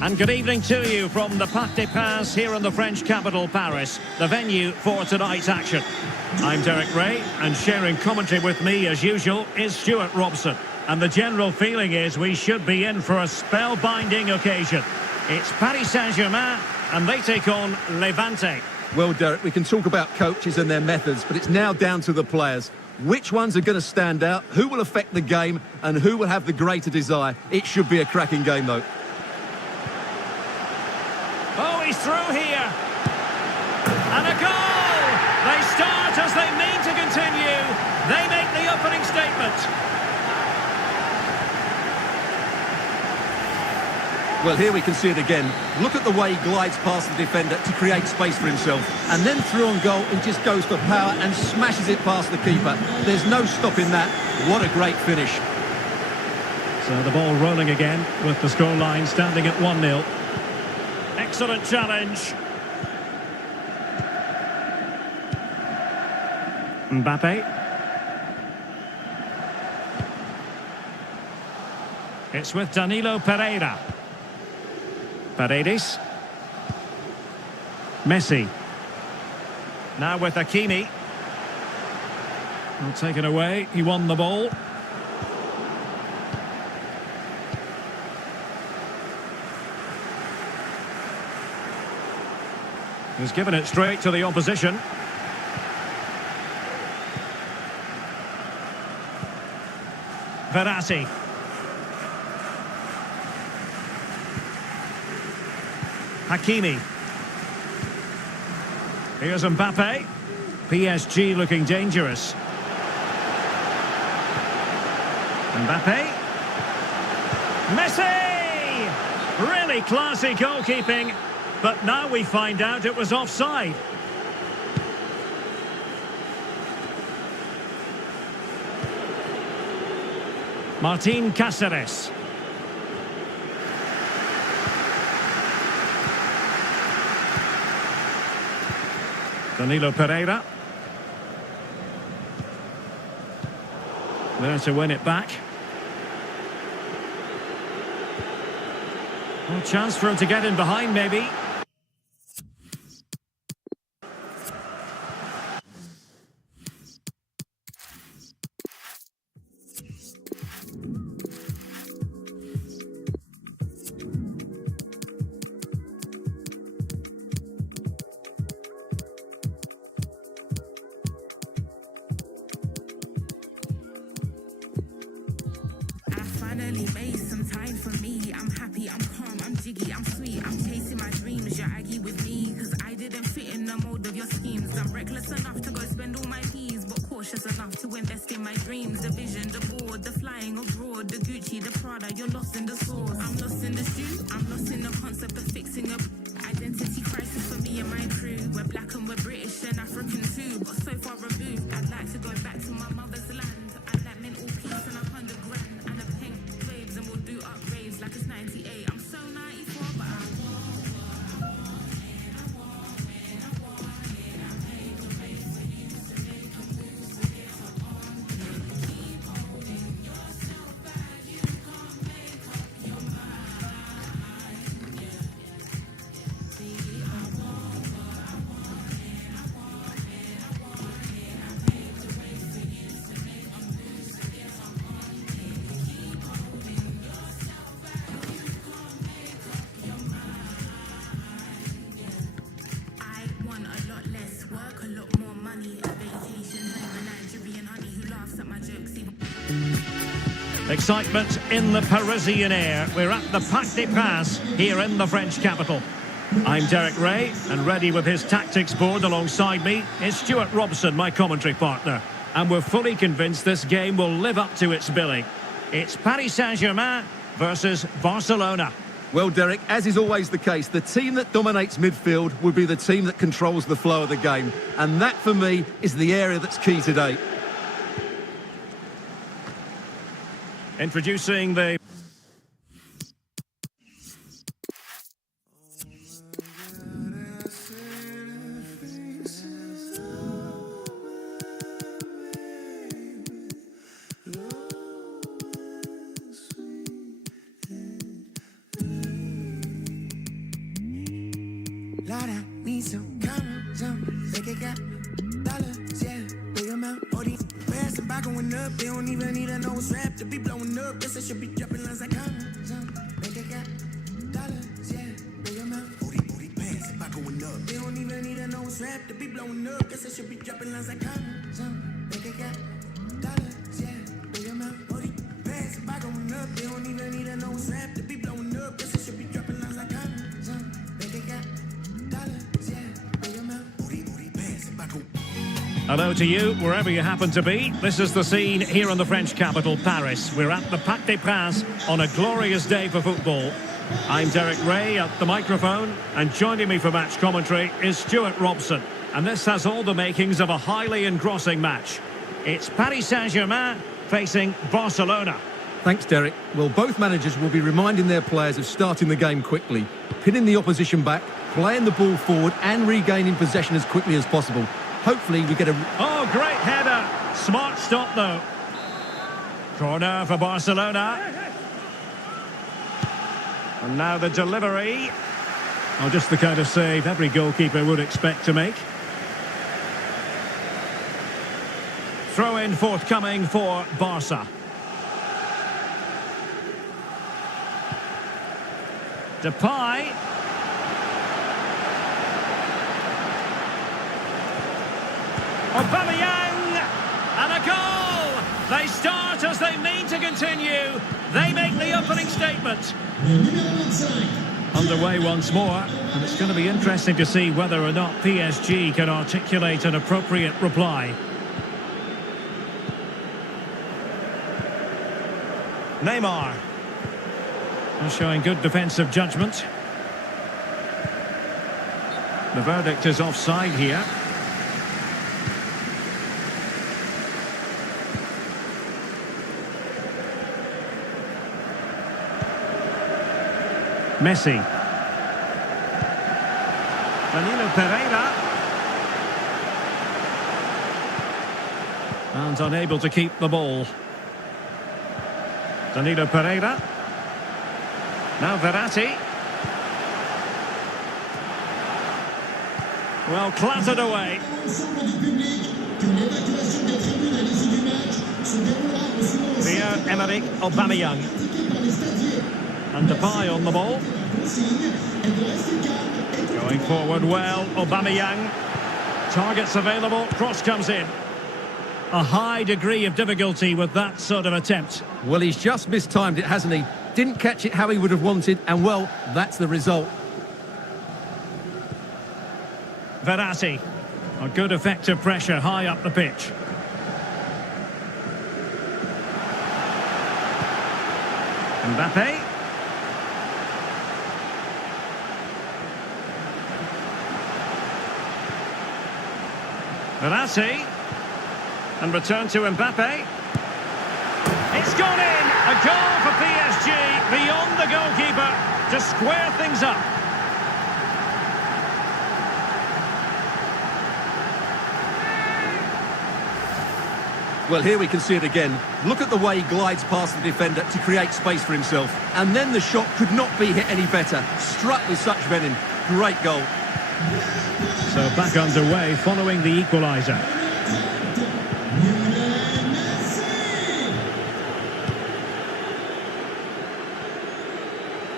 And good evening to you from the Parc des Princes here in the French capital, Paris, the venue for tonight's action. I'm Derek Ray, and sharing commentary with me, as usual, is Stuart Robson. And the general feeling is we should be in for a spellbinding occasion. It's Paris Saint-Germain, and they take on Levante. Well, Derek, we can talk about coaches and their methods, but it's now down to the players. Which ones are going to stand out, who will affect the game, and who will have the greater desire? It should be a cracking game, though. Oh, he's through here. And a goal! They start as they mean to continue. They make the opening statement. Well, here we can see it again. Look at the way he glides past the defender to create space for himself. And then through on goal, he just goes for power and smashes it past the keeper. There's no stopping that. What a great finish. So the ball rolling again with the scoreline standing at 1-0. Excellent challenge. Mbappe. It's with Danilo Pereira. Paredes. Messi. Now with Hakimi. Well, taken away. He won the ball. He's given it straight to the opposition. Verratti. Hakimi. Here's Mbappe. PSG looking dangerous. Mbappe. Messi! Really classy goalkeeping. But now we find out it was offside. Martin Cáceres. Danilo Pereira. There to win it back. Well, chance for him to get in behind, maybe. Finally made some time for me. I'm happy, I'm calm, I'm jiggy, I'm sweet. I'm chasing my dreams, you're aggy with me. Cause I didn't fit in the mold of your schemes. I'm reckless enough to go spend all my peas, but cautious enough to invest in my dreams. The vision, the board, the flying abroad, the Gucci, the Prada, you're lost in the source. I'm lost in the stew, I'm lost in the concept of fixing a identity crisis for me and my crew. We're black and we're British and African too, but so far removed. I'd like to go back to my mother's land. I'd like mental peace and 100 grand. And we'll do upgrades like it's 98. I'm so 94, but I Excitement in the Parisian air. We're at the Parc des Princes here in the French capital. I'm Derek Ray, and ready with his tactics board alongside me is Stuart Robson, my commentary partner. And we're fully convinced this game will live up to its billing. It's Paris Saint-Germain versus Barcelona. Well, Derek, as is always the case, the team that dominates midfield will be the team that controls the flow of the game. And that, for me, is the area that's key today. Introducing the need some commas, make it got dollars, yeah, big amount. All these bands and back going up, they don't even need to know what's rap to be blowing up. Guess I should be dropping lines like commas, make it got dollars, yeah, big amount. All these bands and back going up, they don't even need to know what's rap to be blowing up. Guess I should be dropping lines like commas, make it got dollars, yeah, big amount. All these bands and back going up, they don't even need to know what's rap to be blowing up. Guess I should be dropping lines like commas, make it got dollars, yeah, big amount. All these bands and back going up. Hello to you, wherever you happen to be. This is the scene here in the French capital, Paris. We're at the Parc des Princes on a glorious day for football. I'm Derek Ray at the microphone, and joining me for match commentary is Stuart Robson. And this has all the makings of a highly engrossing match. It's Paris Saint-Germain facing Barcelona. Thanks, Derek. Well, both managers will be reminding their players of starting the game quickly, pinning the opposition back, playing the ball forward and regaining possession as quickly as possible. Hopefully we get a... Oh, great header. Smart stop, though. Corner for Barcelona. And now the delivery. Oh, just the kind of save every goalkeeper would expect to make. Throw-in forthcoming for Barca. Depay. Aubameyang, and a goal! They start as they mean to continue. They make the opening statement. Underway once more, and it's going to be interesting to see whether or not PSG can articulate an appropriate reply. Neymar. Showing good defensive judgment. The verdict is offside here. Messi. Danilo Pereira. And unable to keep the ball. Danilo Pereira. Now Verratti. Well, clattered away. Pierre-Emerick Aubameyang. And Depay on the ball. Going forward well, Aubameyang. Targets available, cross comes in. A high degree of difficulty with that sort of attempt. Well, he's just mistimed it, hasn't he? Didn't catch it how he would have wanted, and well, that's the result. Verratti. A good effective pressure high up the pitch. Mbappe. Verratti. And return to Mbappe. It's gone in! A goal for PSG, beyond the goalkeeper, to square things up. Well, here we can see it again. Look at the way he glides past the defender to create space for himself. And then the shot could not be hit any better. Struck with such venom. Great goal. So back underway following the equaliser.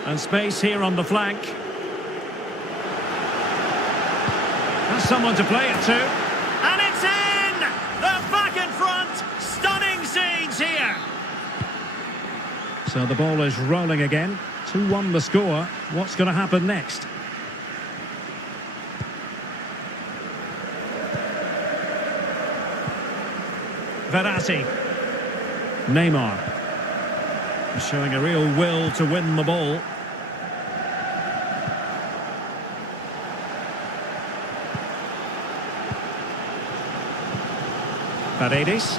And space here on the flank. Has someone to play it to. And it's in! They're back in front! Stunning scenes here! So the ball is rolling again. 2-1 the score. What's going to happen next? Verratti. Neymar. Showing a real will to win the ball. Paredes.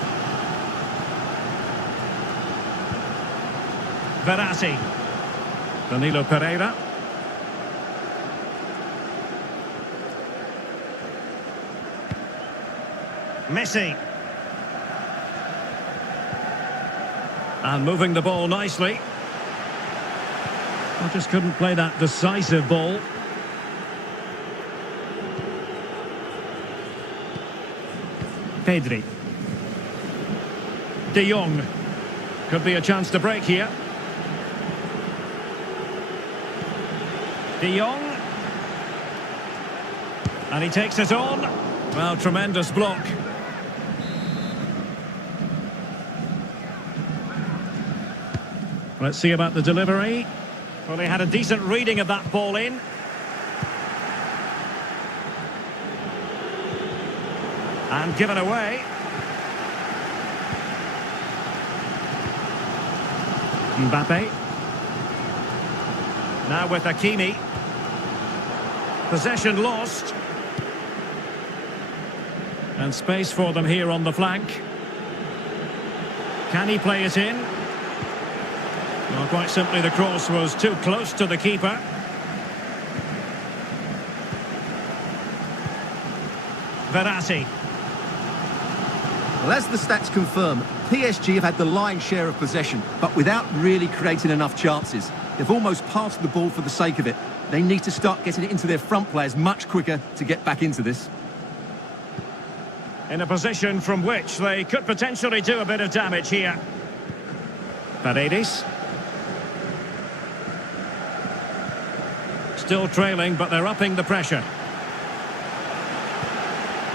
Verratti. Danilo Pereira. Messi. And moving the ball nicely. I just couldn't play that decisive ball. Pedri. De Jong. Could be a chance to break here. De Jong. And he takes it on. Well, tremendous block. Let's see about the delivery. Well, they had a decent reading of that ball in. And given away. Mbappe. Now with Hakimi. Possession lost. And space for them here on the flank. Can he play it in? Well, quite simply, the cross was too close to the keeper. Verratti. Well, as the stats confirm, PSG have had the lion's share of possession, but without really creating enough chances. They've almost passed the ball for the sake of it. They need to start getting it into their front players much quicker to get back into this. In a position from which they could potentially do a bit of damage here. Paredes. Still trailing, but they're upping the pressure.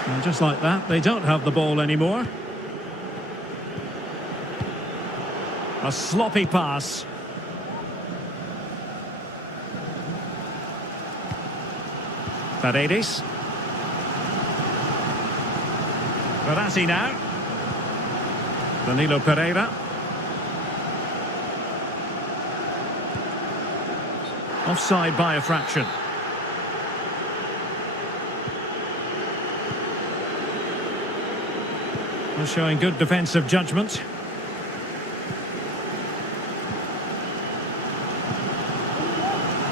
And just like that, they don't have the ball anymore. A sloppy pass. Paredes. Verratti now. Danilo Pereira. Offside by a fraction. Well, showing good defensive judgment.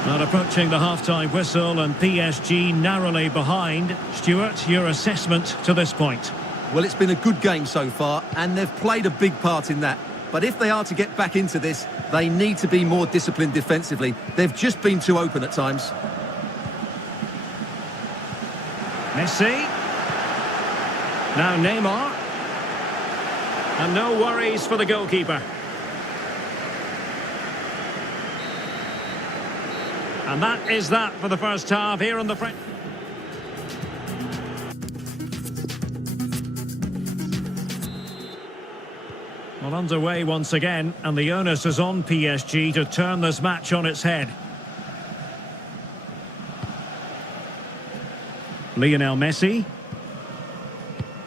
Not approaching the half-time whistle and PSG narrowly behind. Stuart, your assessment to this point? Well, it's been a good game so far, and they've played a big part in that. But if they are to get back into this, they need to be more disciplined defensively. They've just been too open at times. Messi. Now Neymar. And no worries for the goalkeeper. And that is that for the first half here on the French. Well, underway once again, and the onus is on PSG to turn this match on its head. Lionel Messi.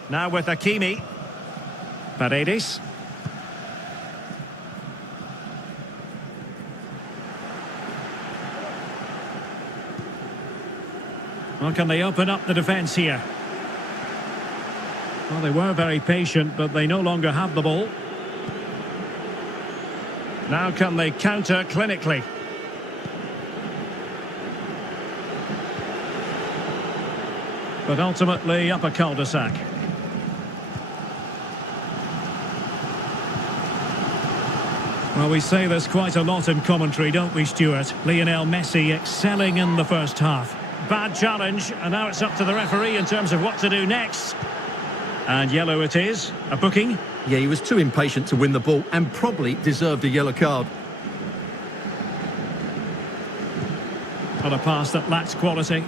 Now with Hakimi. Paredes. Well, can they open up the defence here? Well, they were very patient, but they no longer have the ball. Now can they counter clinically? But ultimately up a cul-de-sac. Well, we say this quite a lot in commentary, don't we, Stuart? Lionel Messi excelling in the first half. Bad challenge, and now it's up to the referee in terms of what to do next. And yellow it is. A booking. Yeah, he was too impatient to win the ball and probably deserved a yellow card. On a pass that lacks quality.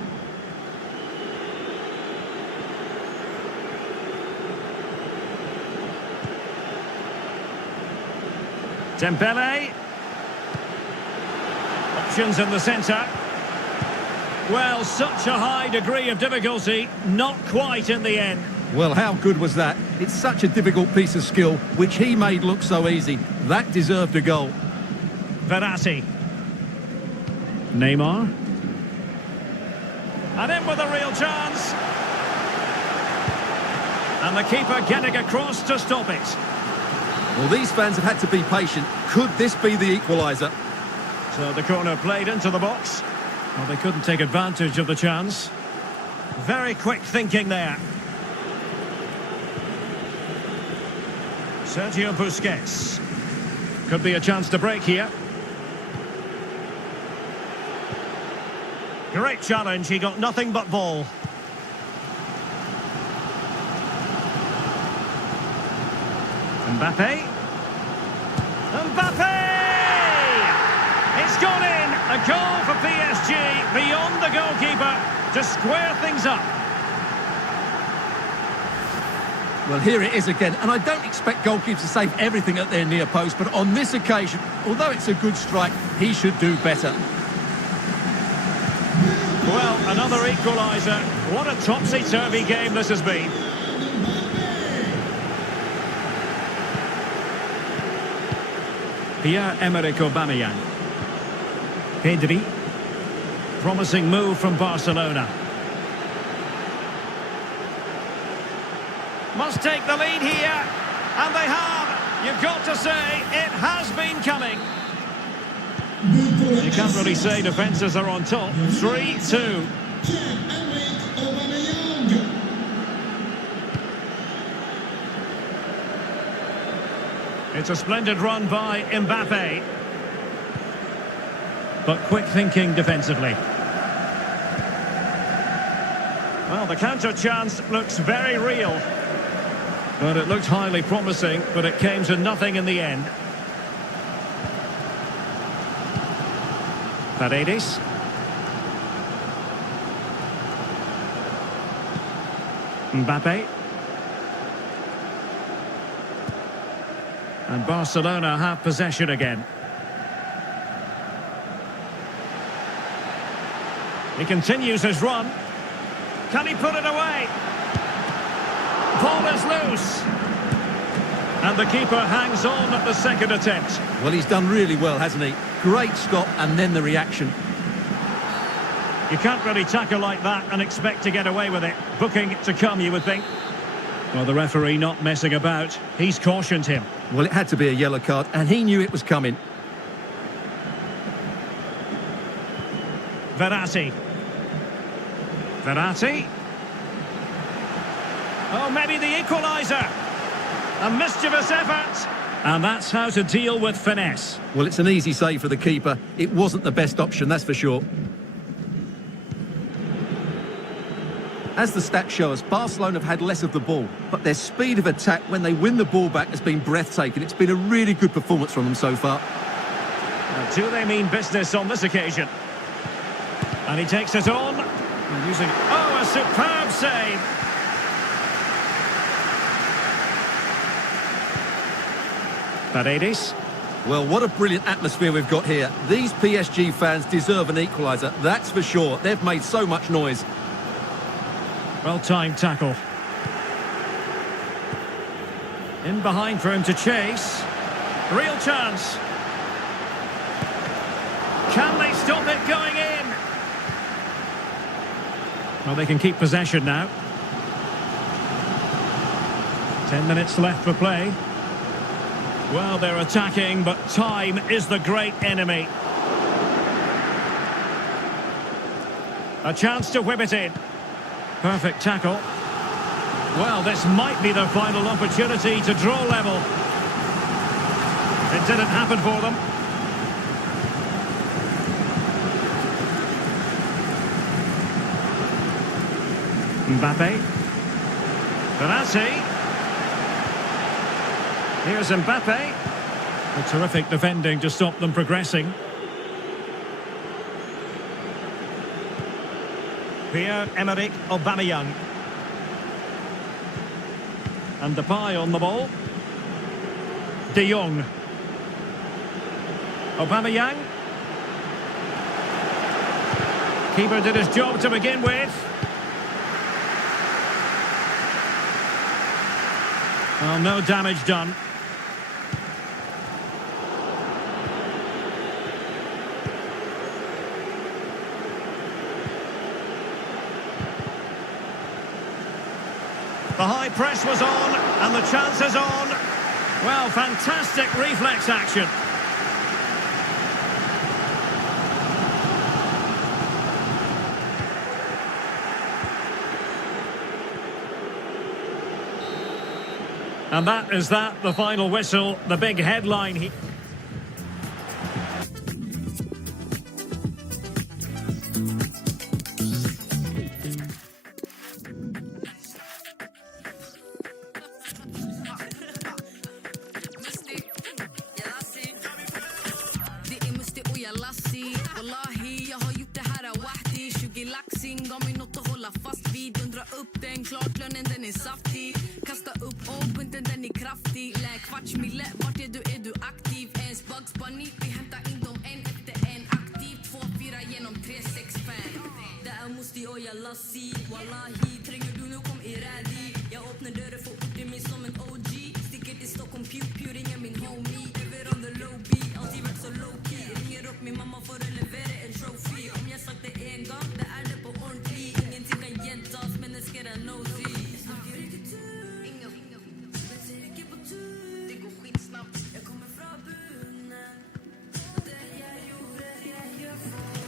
Dembele. Options in the centre. Well, such a high degree of difficulty, not quite in the end. Well, how good was that? It's such a difficult piece of skill, which he made look so easy. That deserved a goal. Verratti. Neymar. And in with a real chance. And the keeper getting across to stop it. Well, these fans have had to be patient. Could this be the equaliser? So the corner played into the box. Well, they couldn't take advantage of the chance. Very quick thinking there. Sergio Busquets. Could be a chance to break here. Great challenge, he got nothing but ball. Mbappe. Mbappe! It's gone in. A goal for PSG beyond the goalkeeper to square things up. Well, here it is again, and I don't expect goalkeepers to save everything at their near post, but on this occasion, although it's a good strike, he should do better. Well, another equaliser. What a topsy-turvy game this has been. Pierre-Emerick Aubameyang. Pedri. Promising move from Barcelona. Must take the lead here. And they have. You've got to say, it has been coming. You can't really say defences are on top. 3-2. It's a splendid run by Mbappe. But quick thinking defensively. Well, the counter chance looks very real. But it looked highly promising, but it came to nothing in the end. Paredes. Mbappe. And Barcelona have possession again. He continues his run. Can he put it away? Ball is loose. And the keeper hangs on at the second attempt. Well, he's done really well, hasn't he? Great stop, and then the reaction. You can't really tackle like that and expect to get away with it. Booking to come, you would think. Well, the referee not messing about. He's cautioned him. Well, it had to be a yellow card, and he knew it was coming. Verratti. Verratti. Oh, maybe the equaliser. A mischievous effort. And that's how to deal with finesse. Well, it's an easy save for the keeper. It wasn't the best option, that's for sure. As the stats show us, Barcelona have had less of the ball, but their speed of attack when they win the ball back has been breathtaking. It's been a really good performance from them so far. Now, do they mean business on this occasion? And he takes it on. And using... Oh, a superb save. Paredes. Well, what a brilliant atmosphere we've got here. These PSG fans deserve an equaliser, that's for sure. They've made so much noise. Well-timed tackle. In behind for him to chase. Real chance. Can they stop it going in? Well, they can keep possession now. 10 minutes left for play. Well, they're attacking, but time is the great enemy. A chance to whip it in. Perfect tackle. Well, this might be their final opportunity to draw level. It didn't happen for them. Mbappe. Verratti. Here's Mbappe. A terrific defending to stop them progressing. Pierre-Emerick Aubameyang. And Depay on the ball. De Jong. Aubameyang. Keeper did his job to begin with. Well, no damage done. The high press was on, and the chance is on. Well, fantastic reflex action. And that is that, the final whistle, the big headline here. vi dundrar upp den, klart lönen den är saftig. Kasta upp bunten den är kraftig. Lä kvartsmille, vart är du aktiv? Ens Bugs Bunny, vi hämtar in dem en efter en. Aktiv, 2-4 genom 3-6-5. Det är Musti och jag lassi. Wallahi, tränger du nu kom i rädi. Jag öppnar dörren för upp till mig som en OG. Sticker till Stockholm, pew ringer min homie. Ever on the low beat, alltid varit så low key. Ringer upp min mamma för att leverera en trophy. Om jag sagt det en gång, det är det på ordentligt. Ingenting kan jämtas, men det ska den nosy. Jag snackar riktigt tur, ingen men ser inte på tur. Det går skitsnabbt, jag kommer från bunen. Och det jag gjorde, jag gör för.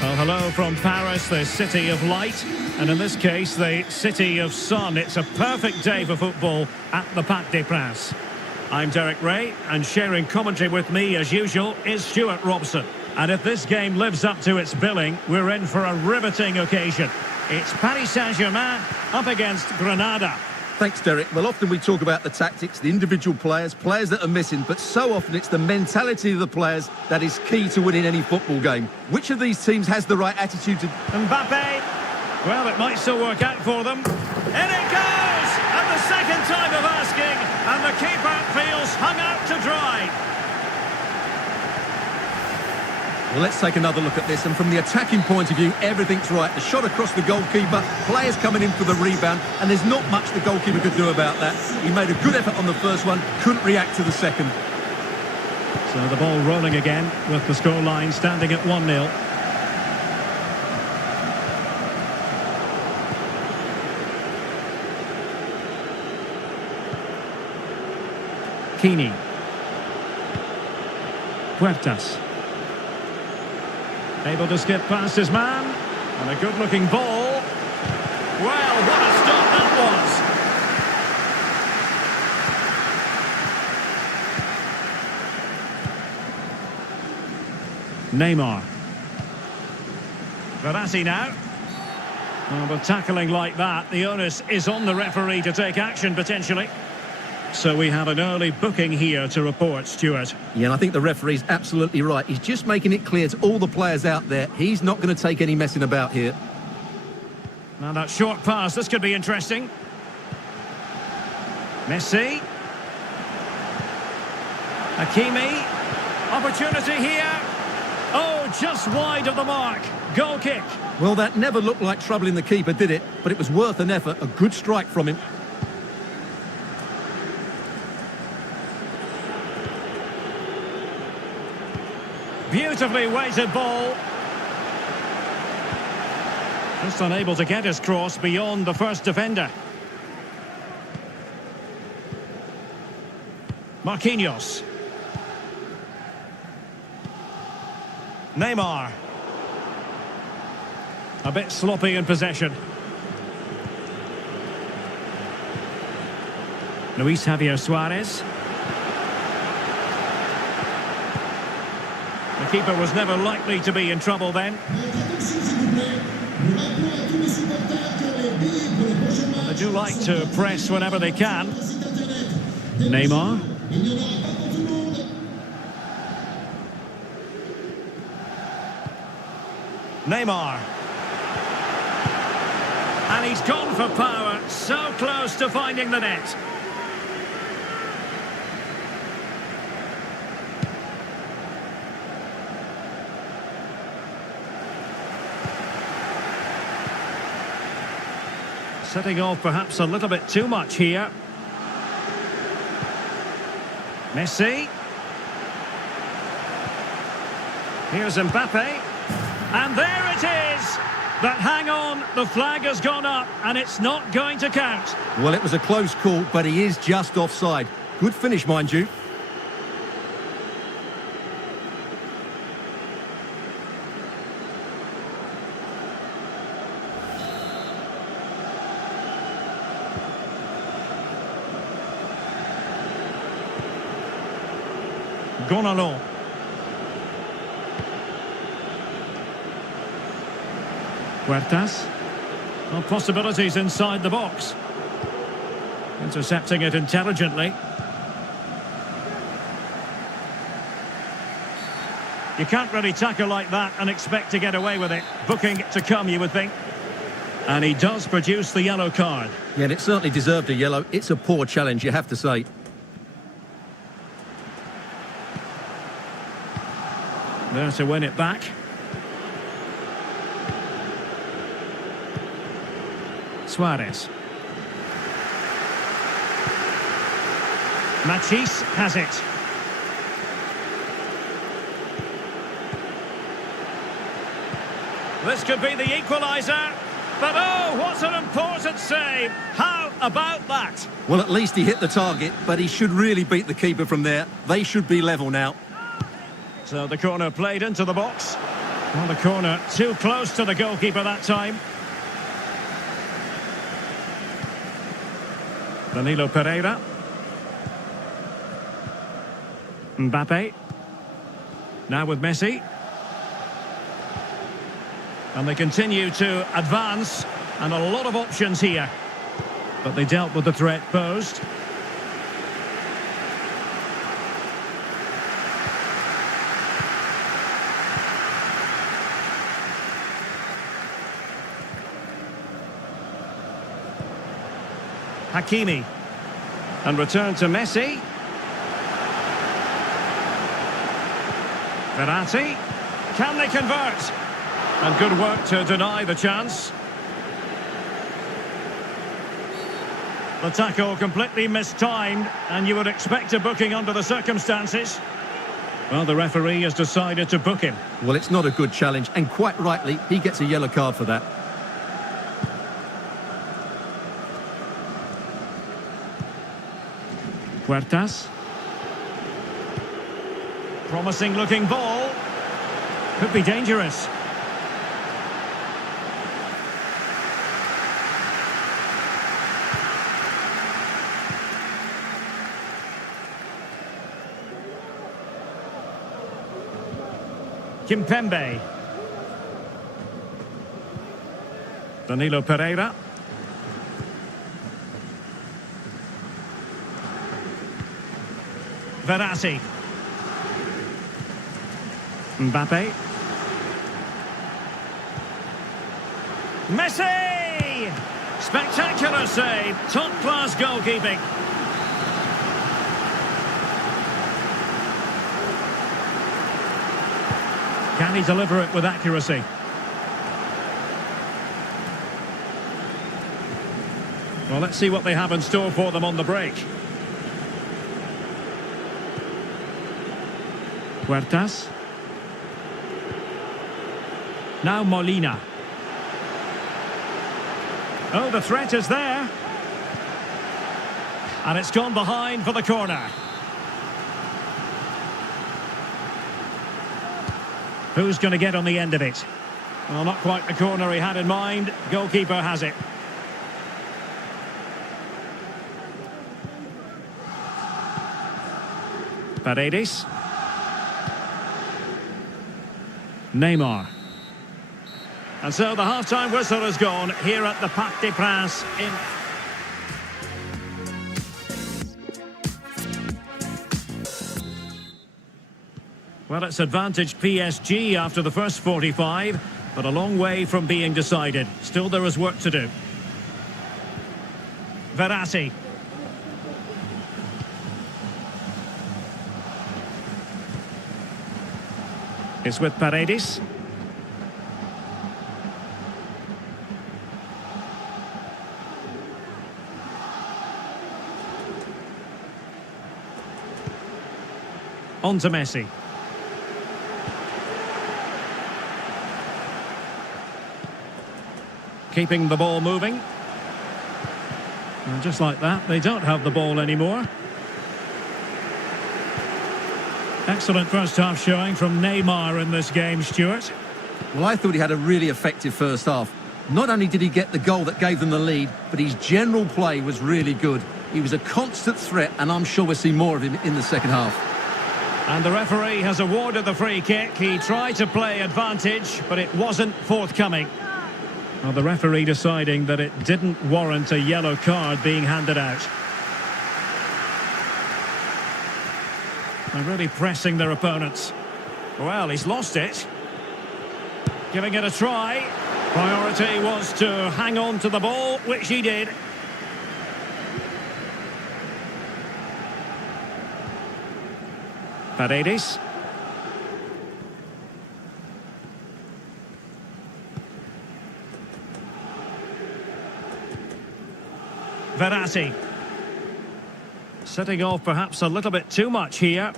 Well, hello from Paris, the city of light, and in this case, the city of sun. It's a perfect day for football at the Parc des Princes. I'm Derek Ray, and sharing commentary with me, as usual, is Stuart Robson. And if this game lives up to its billing, we're in for a riveting occasion. It's Paris Saint-Germain up against Granada. Thanks, Derek. Well, often we talk about the tactics, the individual players that are missing, but so often it's the mentality of the players that is key to winning any football game. Which of these teams has the right attitude to... Mbappe! Well, it might still work out for them. In it goes! At the second time of asking, and the keeper feels hung out to dry. Well, let's take another look at this, and from the attacking point of view, everything's right. The shot across the goalkeeper, players coming in for the rebound, and there's not much the goalkeeper could do about that. He made a good effort on the first one, couldn't react to the second. So the ball rolling again, with the scoreline standing at 1-0. Kini. Puertas. Able to skip past his man. And a good-looking ball. Well, what a stop that was. Neymar. Verratti now. Well, with tackling like that, the onus is on the referee to take action, potentially. So we have an early booking here to report, Stuart. Yeah, and I think the referee's absolutely right. He's just making it clear to all the players out there, he's not going to take any messing about here. Now that short pass, this could be interesting. Messi. Hakimi. Opportunity here. Oh, just wide of the mark. Goal kick. Well, that never looked like troubling the keeper, did it? But it was worth an effort. A good strike from him. Beautifully weighted ball. Just unable to get his cross beyond the first defender. Marquinhos. Neymar. A bit sloppy in possession. Luis Javier Suarez. The keeper was never likely to be in trouble then. They do like to press whenever they can. Neymar. Neymar. And he's gone for power, so close to finding the net. Setting off perhaps a little bit too much here. Messi. Here's Mbappe. And there it is! But hang on, the flag has gone up and it's not going to count. Well, it was a close call, but he is just offside. Good finish, mind you. Gonalons. Huertas. Well, possibilities inside the box. Intercepting it intelligently. You can't really tackle like that and expect to get away with it. Booking to come, you would think. And he does produce the yellow card. Yeah, and it certainly deserved a yellow. It's a poor challenge, you have to say. There to win it back. Suarez. Matisse has it. This could be the equaliser. But oh, what an important save. How about that? Well, at least he hit the target, but he should really beat the keeper from there. They should be level now. So the corner played into the box. Well, the corner too close to the goalkeeper that time. Danilo Pereira. Mbappe. Now with Messi. And they continue to advance. And a lot of options here. But they dealt with the threat posed. Hakimi. And return to Messi. Verratti. Can they convert? And good work to deny the chance. The tackle completely mistimed, and you would expect a booking under the circumstances. Well, the referee has decided to book him. Well, it's not a good challenge, and quite rightly, he gets a yellow card for that. Huertas. Promising looking ball. Could be dangerous. Kimpembe. Danilo Pereira. Verratti. Mbappe. Messi! Spectacular save. Top-class goalkeeping. Can he deliver it with accuracy? Well, let's see what they have in store for them on the break. Huertas. Now Molina. Oh, the threat is there. And it's gone behind for the corner. Who's going to get on the end of it? Well, not quite the corner he had in mind. Goalkeeper has it. Paredes. Neymar. And so the half-time whistle has gone here at the Parc des Princes in... Well, it's advantage PSG after the first 45, but a long way from being decided. Still, there is work to do. Verratti. It's with Paredes. On to Messi. Keeping the ball moving. And just like that, they don't have the ball anymore. Excellent first half showing from Neymar in this game, Stuart. Well, I thought he had a really effective first half. Not only did he get the goal that gave them the lead, but his general play was really good. He was a constant threat, and I'm sure we'll see more of him in the second half. And the referee has awarded the free kick. He tried to play advantage, but it wasn't forthcoming. Well, the referee deciding that it didn't warrant a yellow card being handed out. They're really pressing their opponents. Well, he's lost it. Giving it a try. Priority was to hang on to the ball, which he did. Paredes. Verratti. Setting off perhaps a little bit too much here.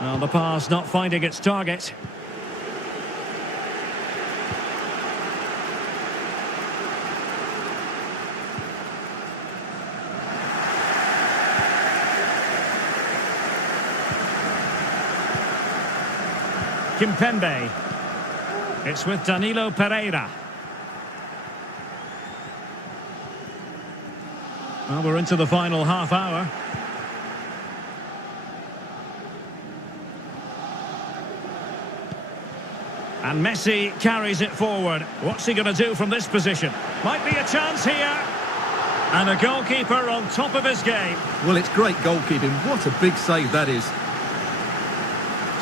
Well, the pass not finding its target. Kimpembe. It's with Danilo Pereira. Well, we're into the final half hour. And Messi carries it forward. What's he going to do from this position? Might be a chance here. And a goalkeeper on top of his game. Well, it's great goalkeeping. What a big save that is.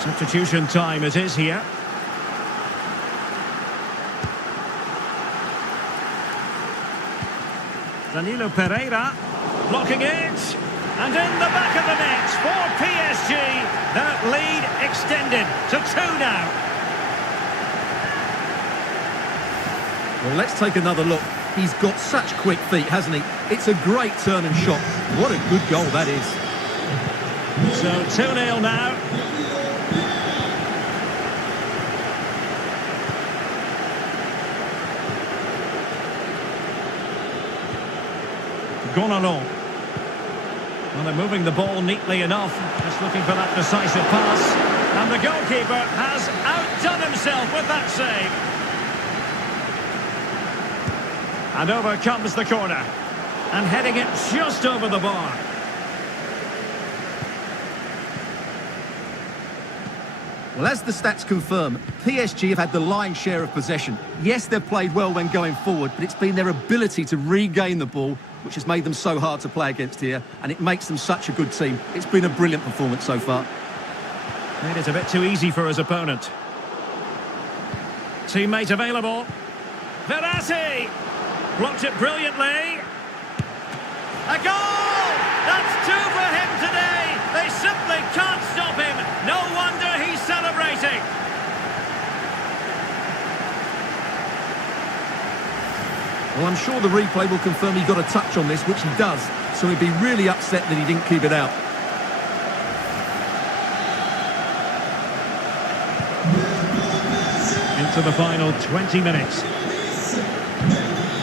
Substitution time it is here. Danilo Pereira blocking it, and in the back of the net for PSG. That lead extended to 2 now. Well, let's take another look. He's got such quick feet, hasn't he? It's a great turn and shot. What a good goal that is. So 2-0 now. Gonalons. Well, they're moving the ball neatly enough. Just looking for that decisive pass. And the goalkeeper has outdone himself with that save. And over comes the corner. And heading it just over the bar. Well, as the stats confirm, PSG have had the lion's share of possession. Yes, they've played well when going forward, but it's been their ability to regain the ball which has made them so hard to play against here, and it makes them such a good team. It's been a brilliant performance so far. Made it a bit too easy for his opponent. Teammate available. Verratti! Blocked it brilliantly. A goal! That's 2 for him today! They simply can't stop him. No wonder he's celebrating. Well, I'm sure the replay will confirm he got a touch on this, which he does, so he'd be really upset that he didn't keep it out. Into the final 20 minutes.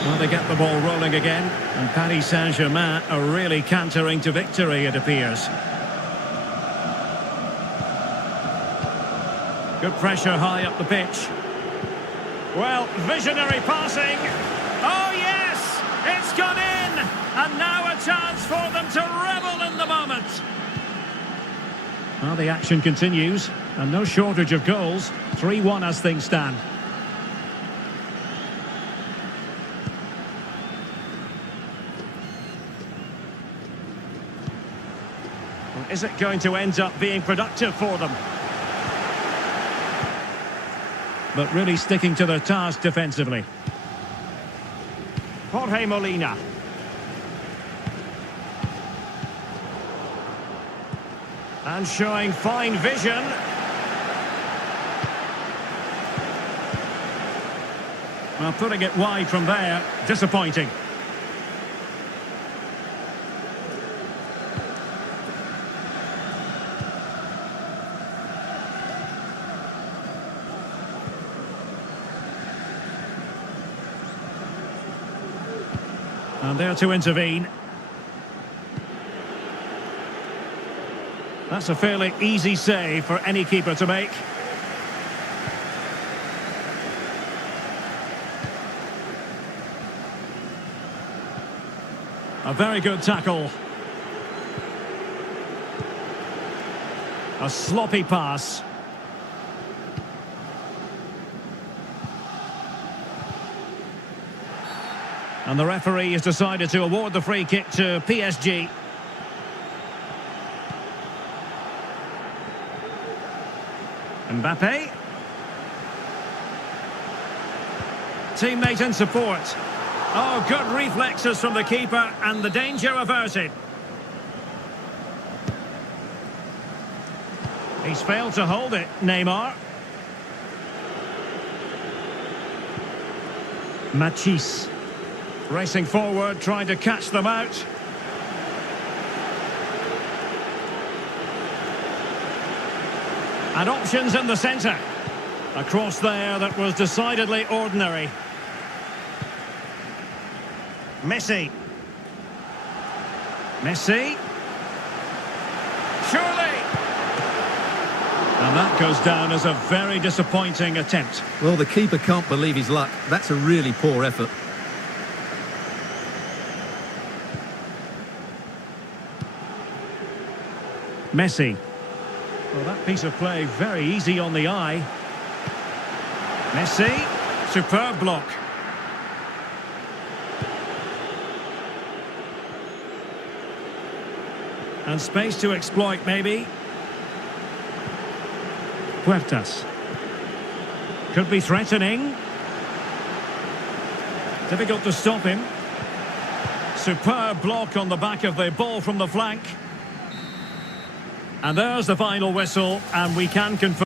Well, they get the ball rolling again, and Paris Saint-Germain are really cantering to victory, it appears. Good pressure high up the pitch. Well, visionary passing. Oh, yes! It's gone in! And now a chance for them to revel in the moment. Well, the action continues, and no shortage of goals. 3-1 as things stand. Well, is it going to end up being productive for them? But really sticking to their task defensively. Jorge Molina. And showing fine vision. Well, putting it wide from there, disappointing. And there to intervene. That's a fairly easy save for any keeper to make. A very good tackle. A sloppy pass. And the referee has decided to award the free kick to PSG. Mbappe. Teammate and support. Oh, good reflexes from the keeper and the danger averted. He's failed to hold it, Neymar. Matisse. Racing forward, trying to catch them out. And options in the centre. A cross there that was decidedly ordinary. Messi. Messi. Surely! And that goes down as a very disappointing attempt. Well, the keeper can't believe his luck. That's a really poor effort. Messi. Well, that piece of play very easy on the eye. Messi. Superb block. And space to exploit, maybe. Puertas. Could be threatening. Difficult to stop him. Superb block on the back of the ball from the flank. And there's the final whistle, and we can confirm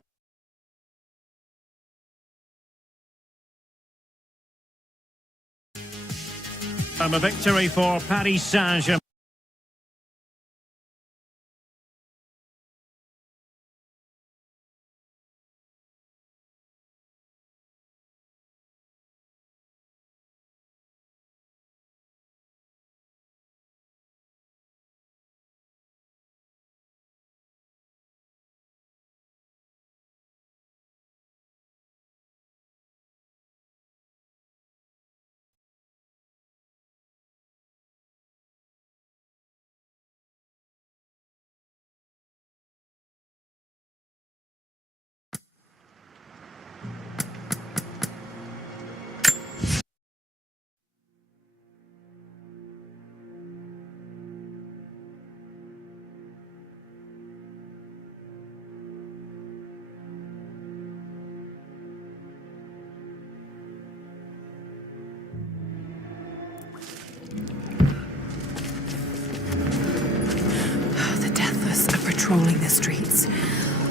a victory for Paris Saint-Germain. Patrolling the streets.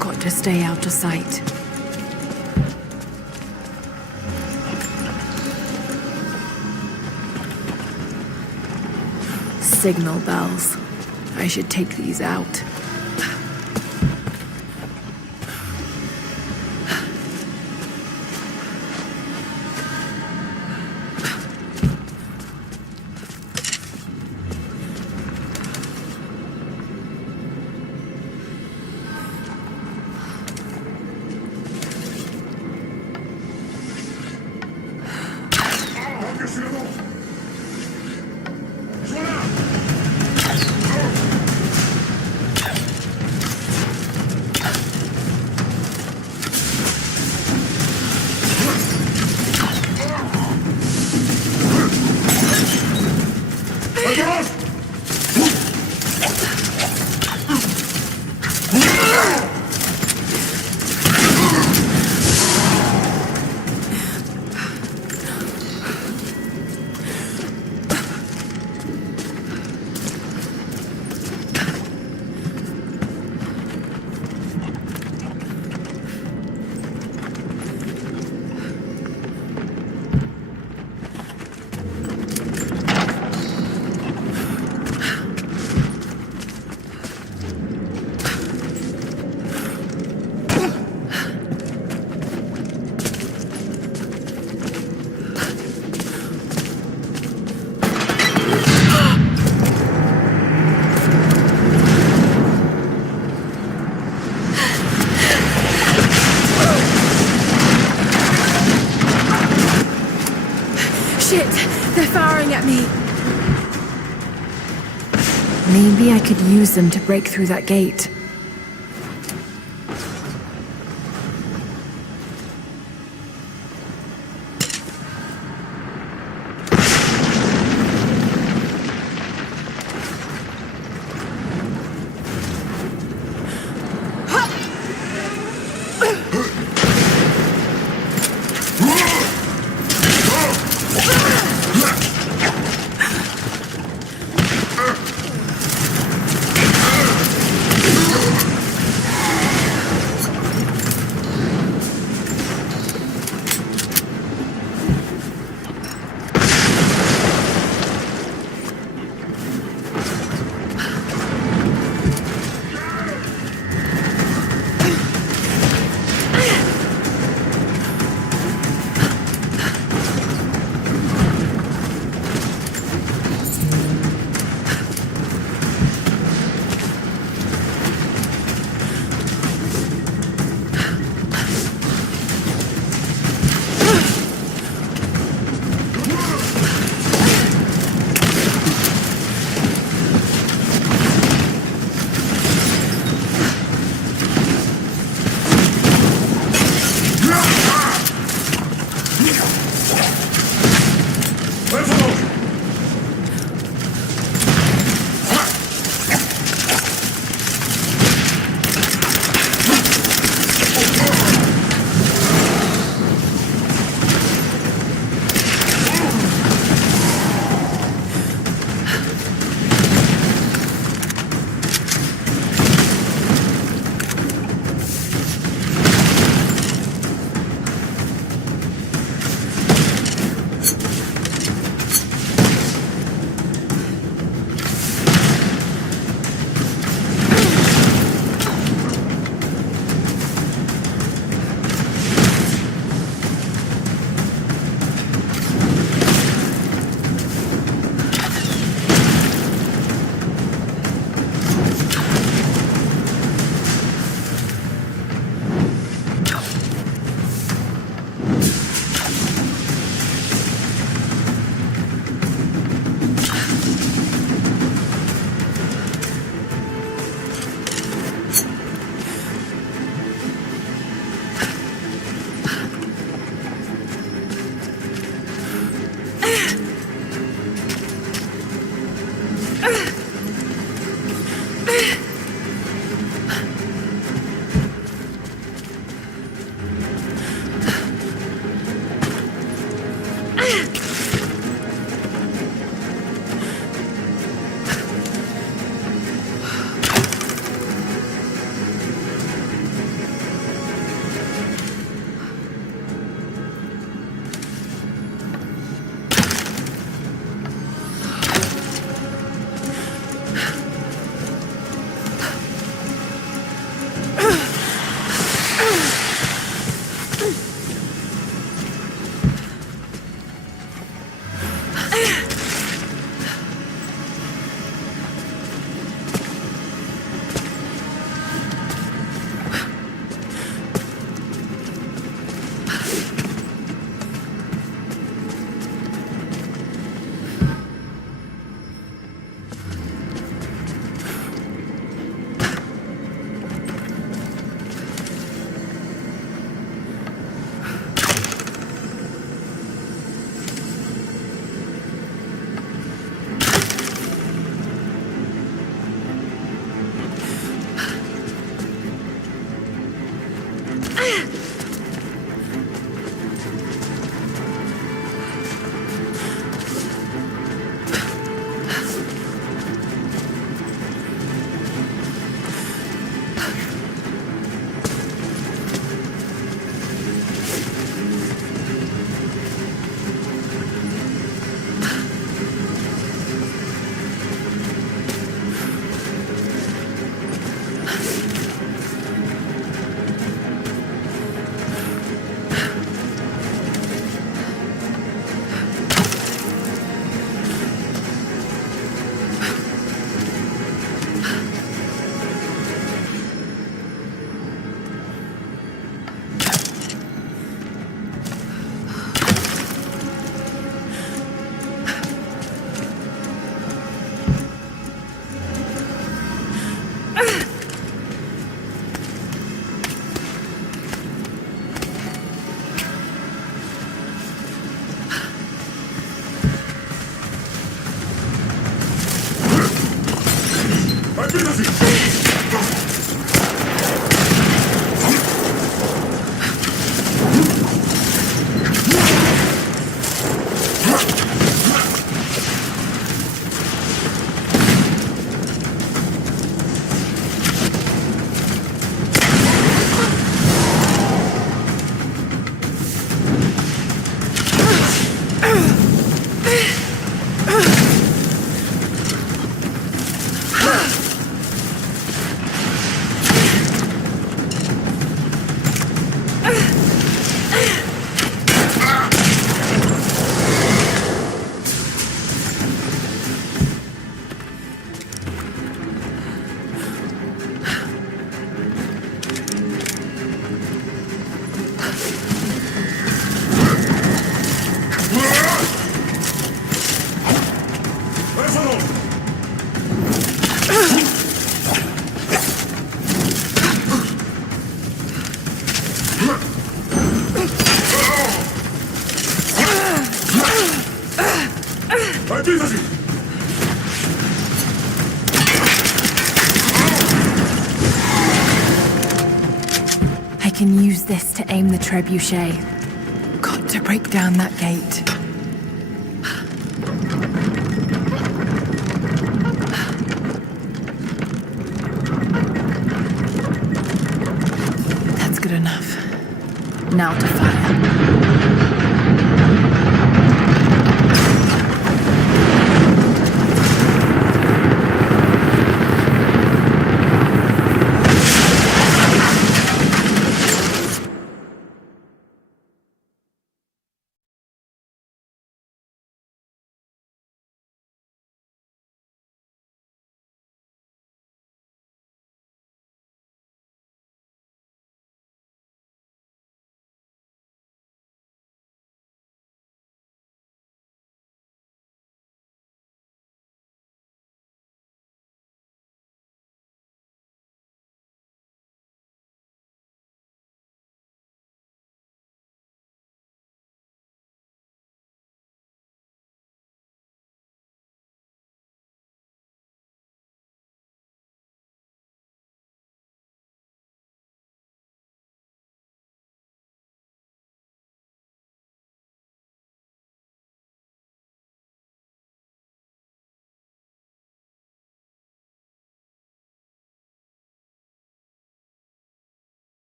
Got to stay out of sight. Signal bells. I should take these out. Shit! They're firing at me! Maybe I could use them to break through that gate. I can use this to aim the trebuchet. Got to break down that gate. That's good enough. Now to fire.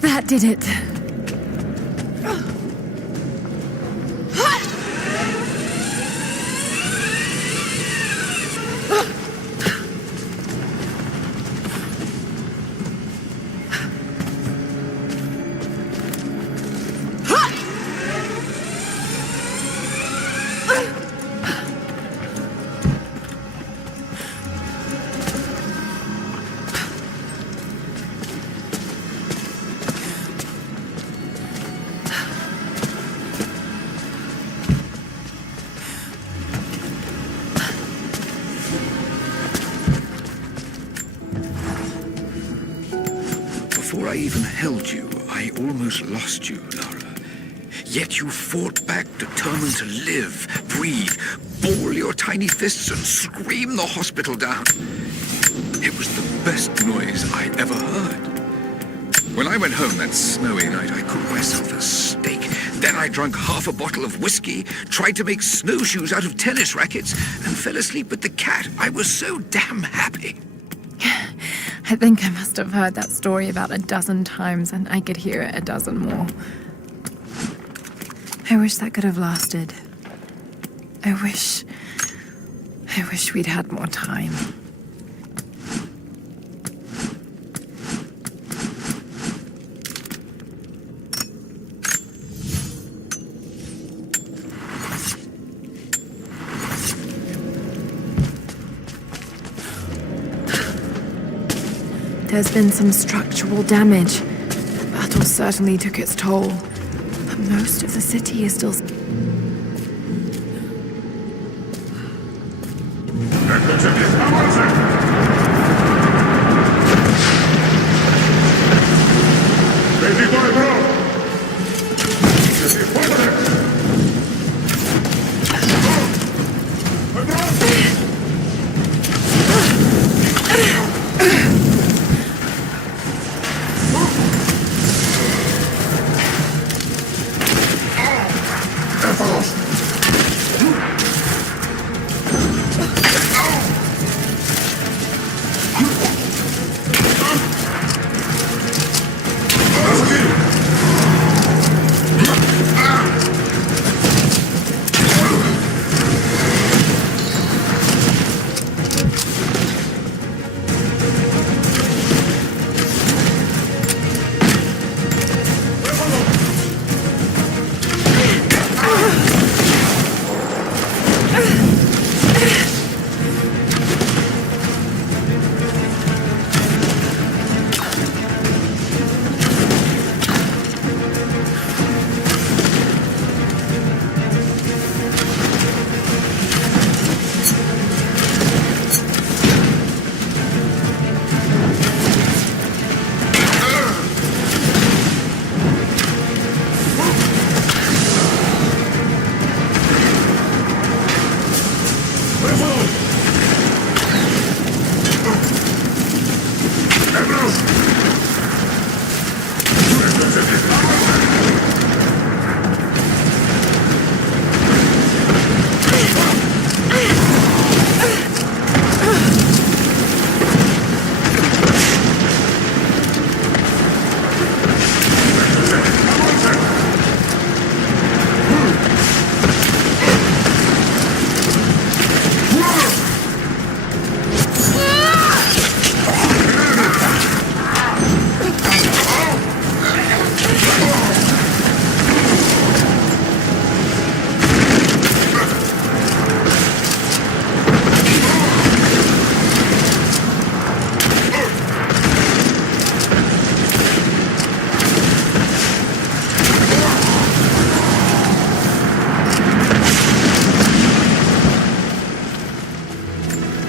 That did it. Before I even held you, I almost lost you, Lara. Yet you fought back, determined to live, breathe, ball your tiny fists and scream the hospital down. It was the best noise I ever heard. When I went home that snowy night, I cooked myself a steak. Then I drank half a bottle of whiskey, tried to make snowshoes out of tennis rackets, and fell asleep with the cat. I was so damn happy. I think I must have heard that story about a dozen times, and I could hear it a dozen more. I wish that could have lasted. I wish we'd had more time. There's been some structural damage. The battle certainly took its toll. But most of the city is still...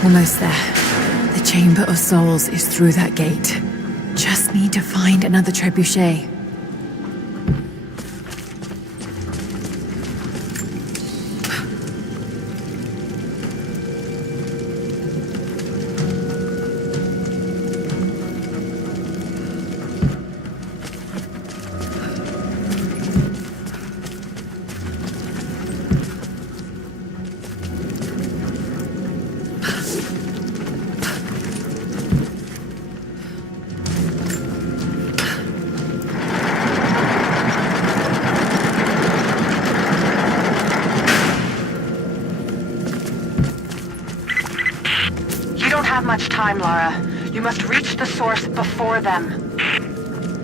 Almost there. The Chamber of Souls is through that gate. Just need to find another trebuchet. Much time, Lara. You must reach the source before them.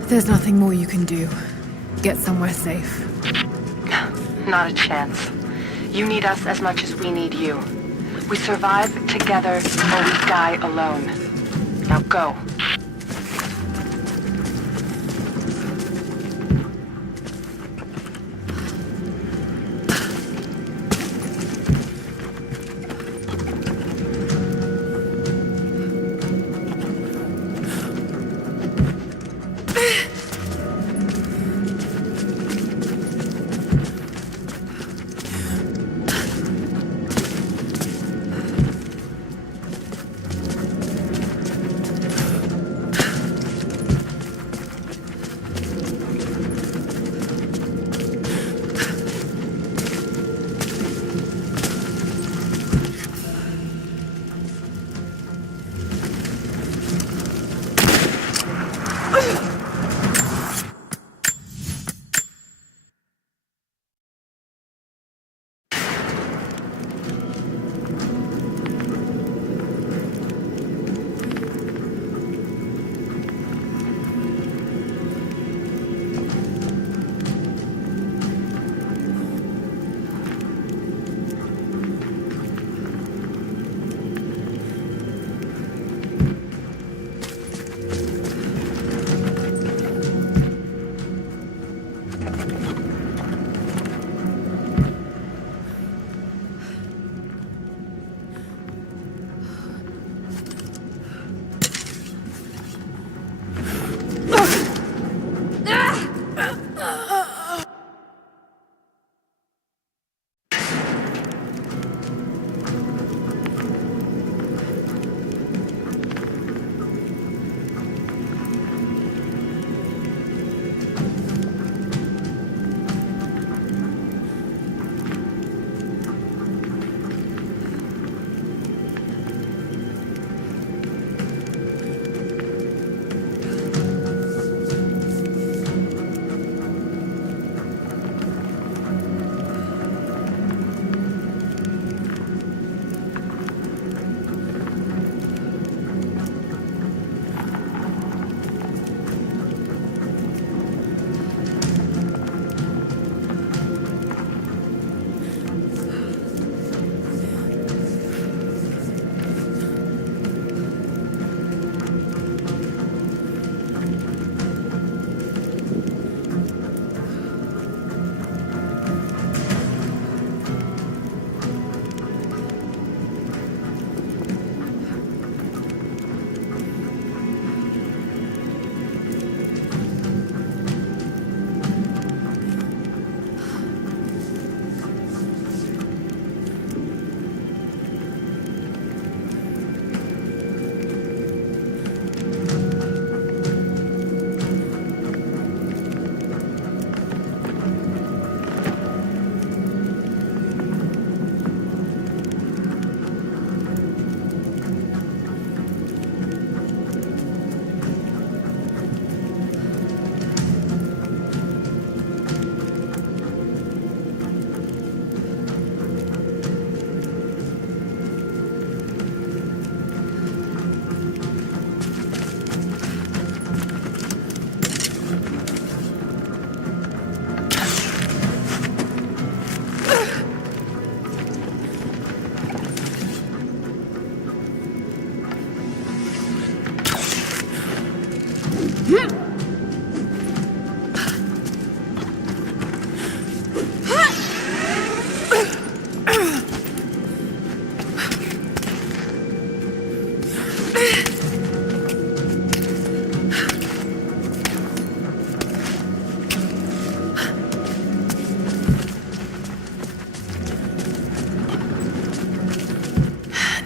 There's nothing more you can do. Get somewhere safe. Not a chance. You need us as much as we need you. We survive together or we die alone. Now go.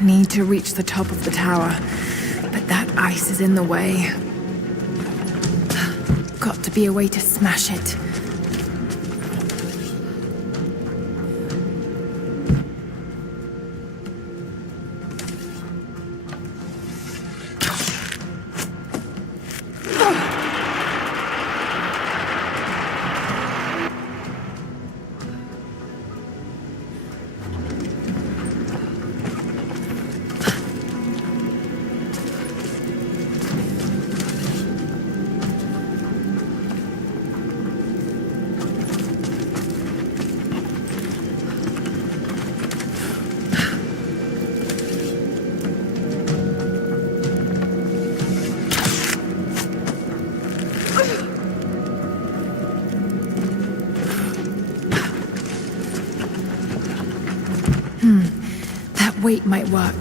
Need to reach the top of the tower, but that ice is in the way. Got to be a way to smash it. That weight might work.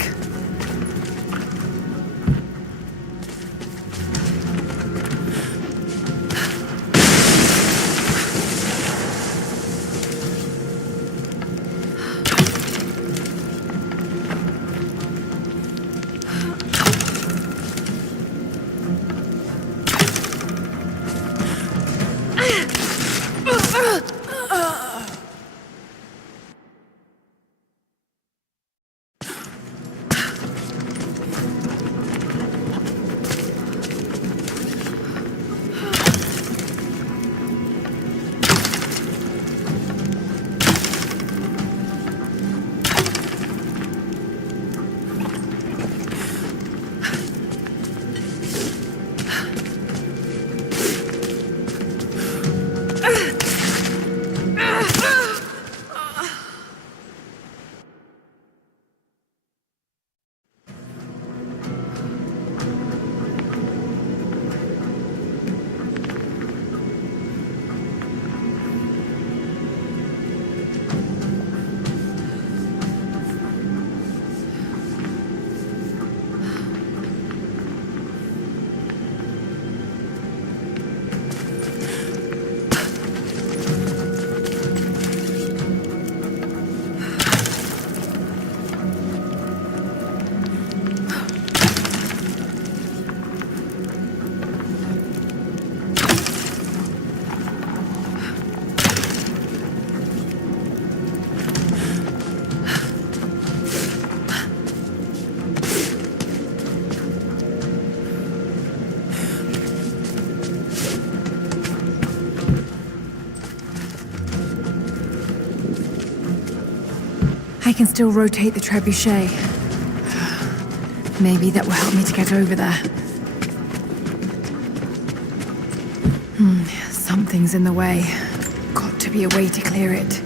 I can still rotate the trebuchet. Maybe that will help me to get over there. Something's in the way. Got to be a way to clear it.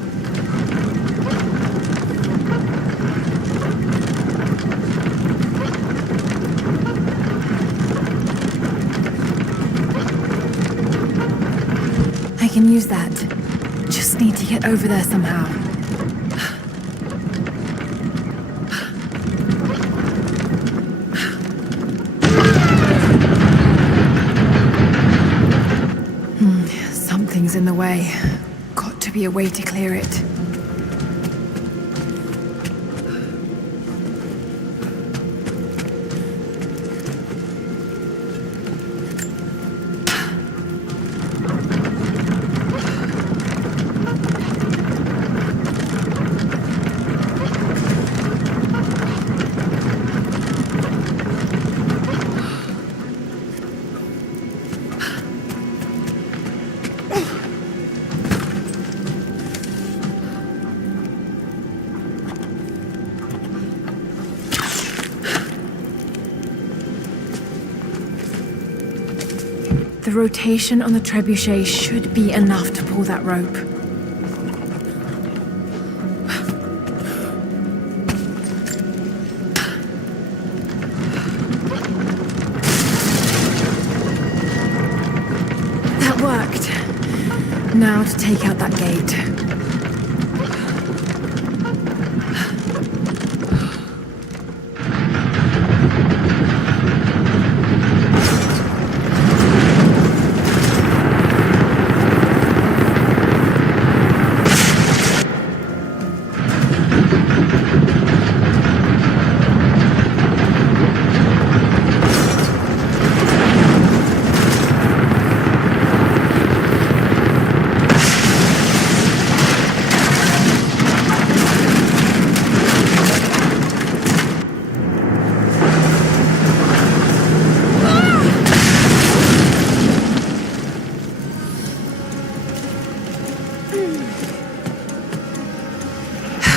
I can use that. Just need to get over there somehow. Something's in the way. Got to be a way to clear it. The rotation on the trebuchet should be enough to pull that rope. That worked. Now to take out that gate.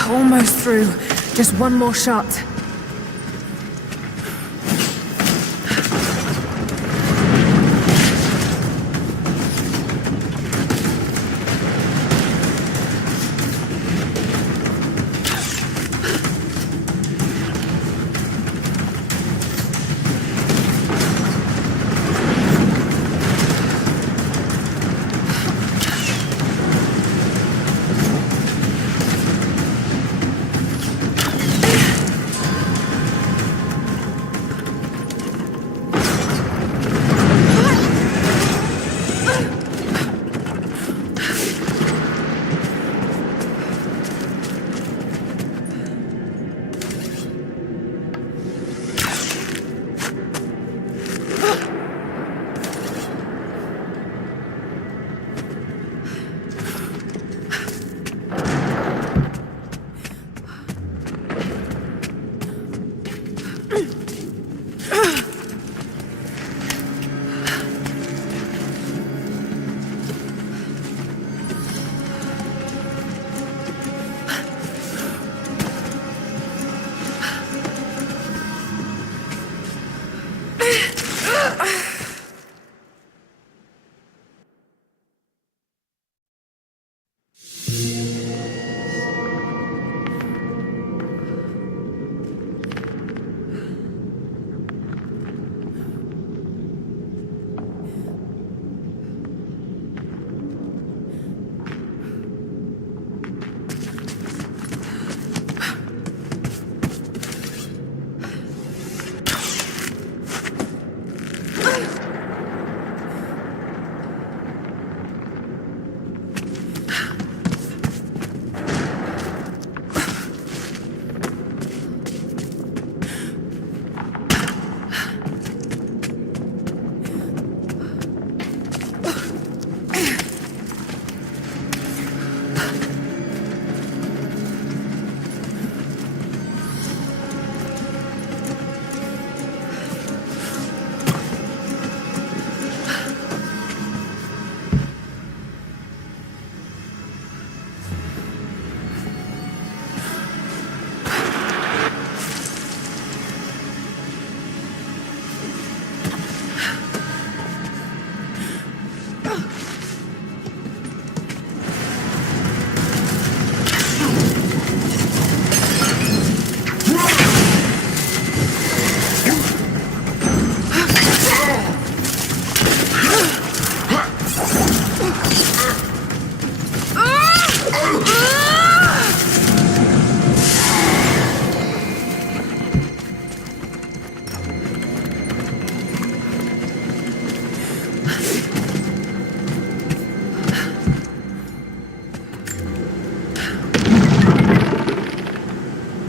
Almost through. Just one more shot.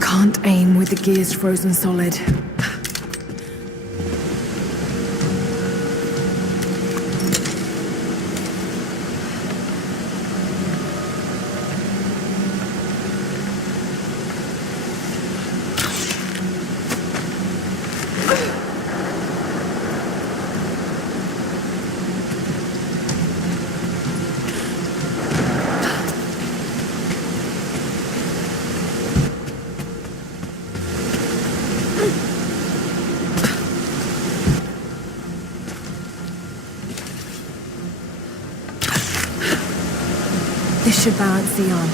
Can't aim with the gears frozen solid. This should balance the arm.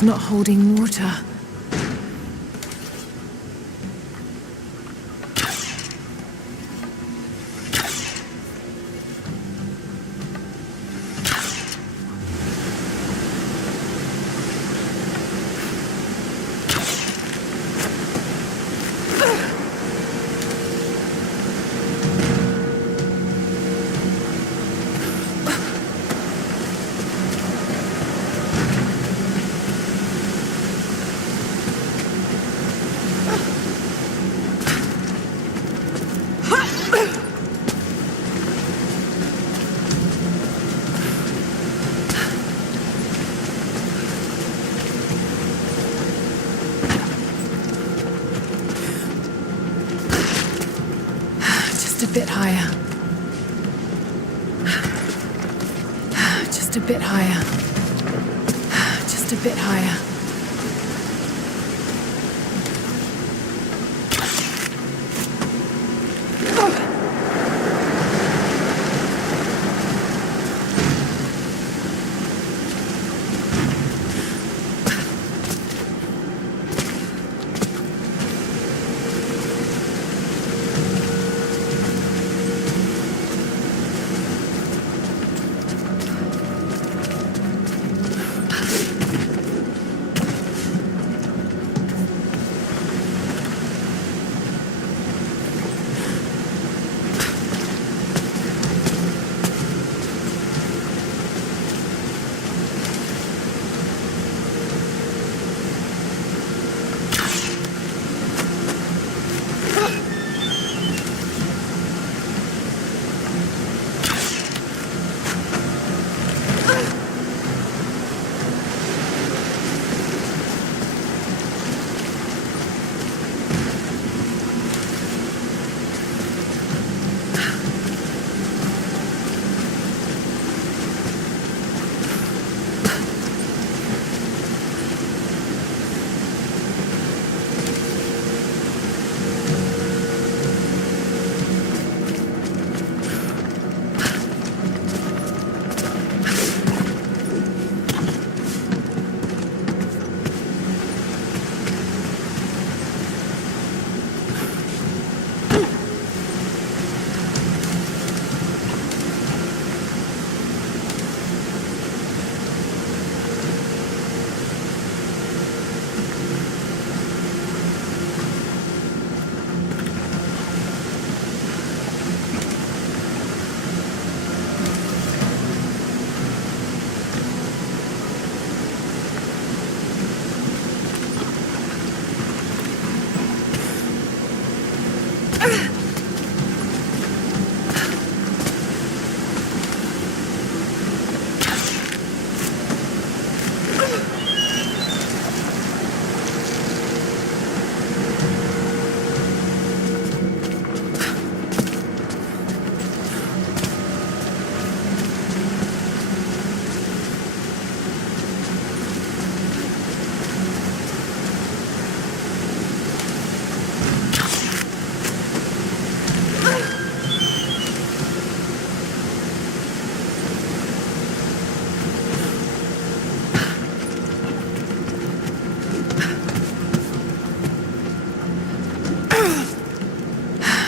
It's not holding water. Just a bit higher. Just a bit higher. Just a bit higher.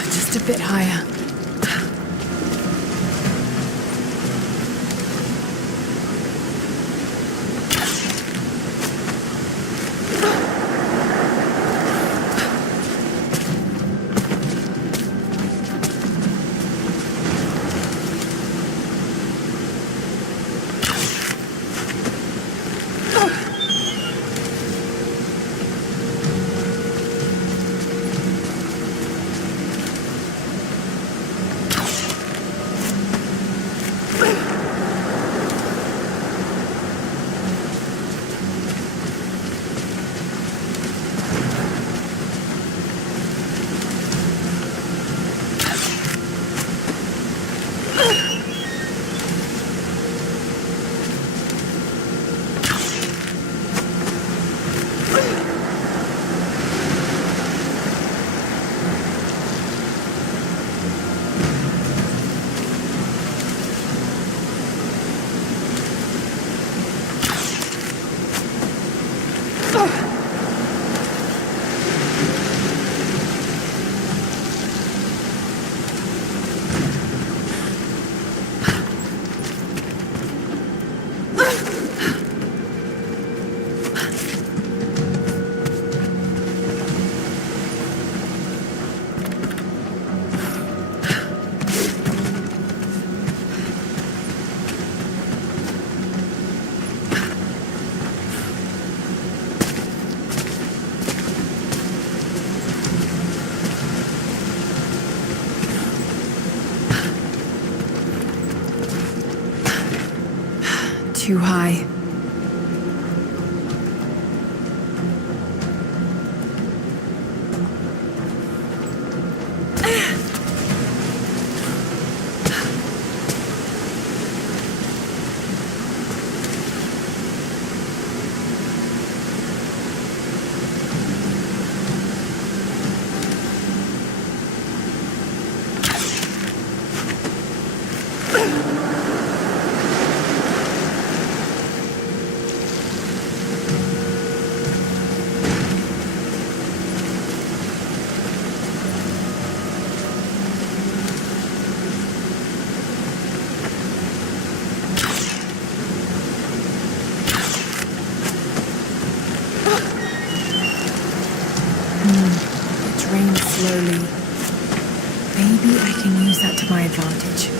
Just a bit higher. too high. It drains slowly. Maybe I can use that to my advantage.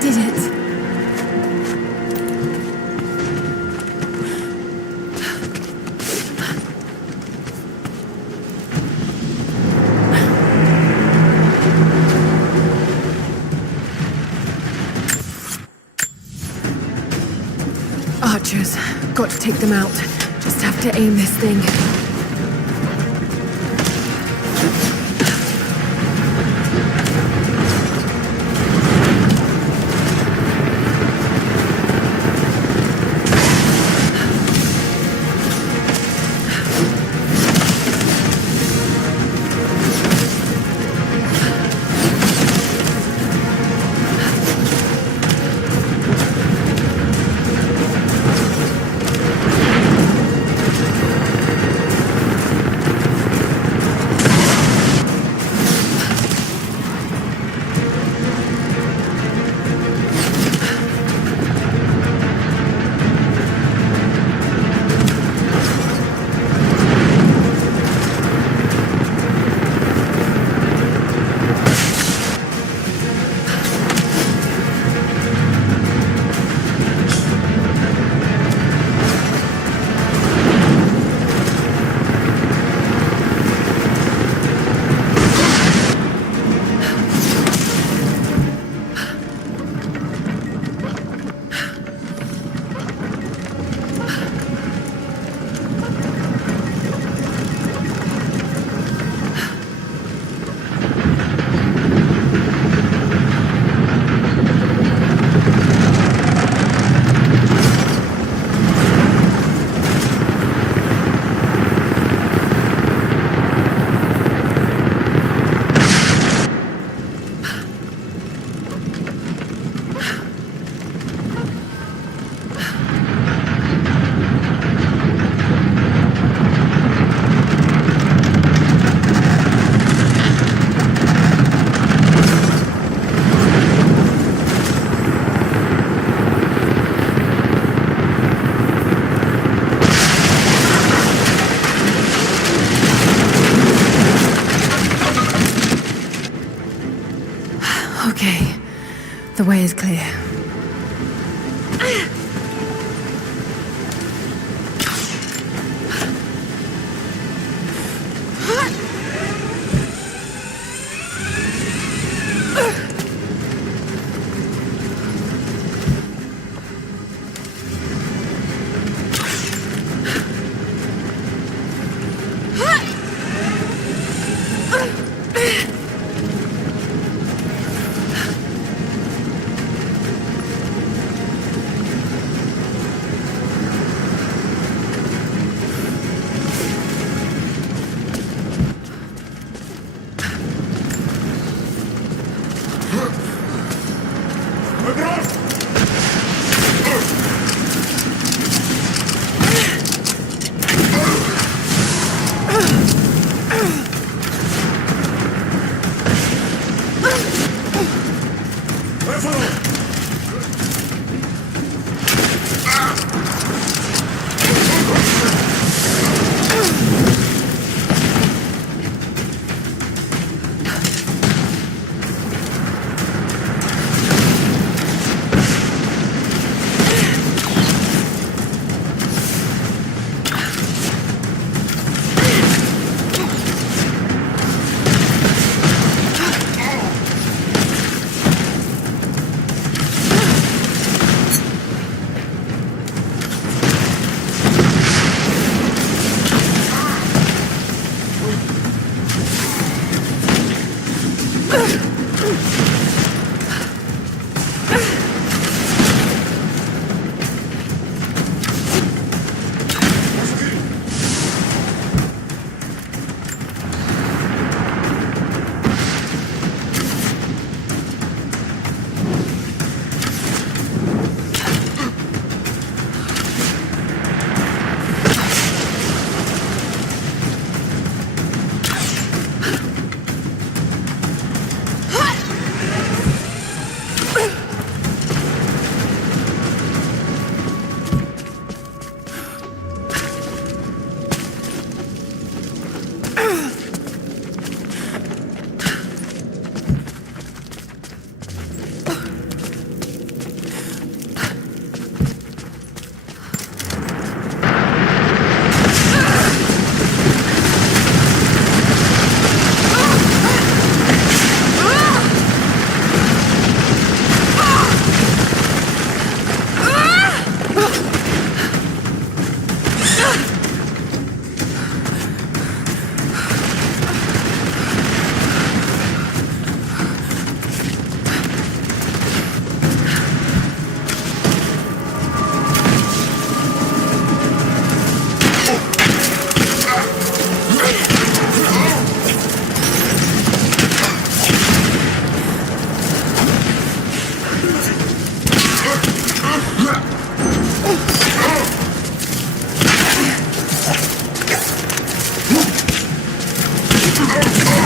Did it? Archers. Got to take them out. Just have to aim this thing. Okay, the way is clear. Oh!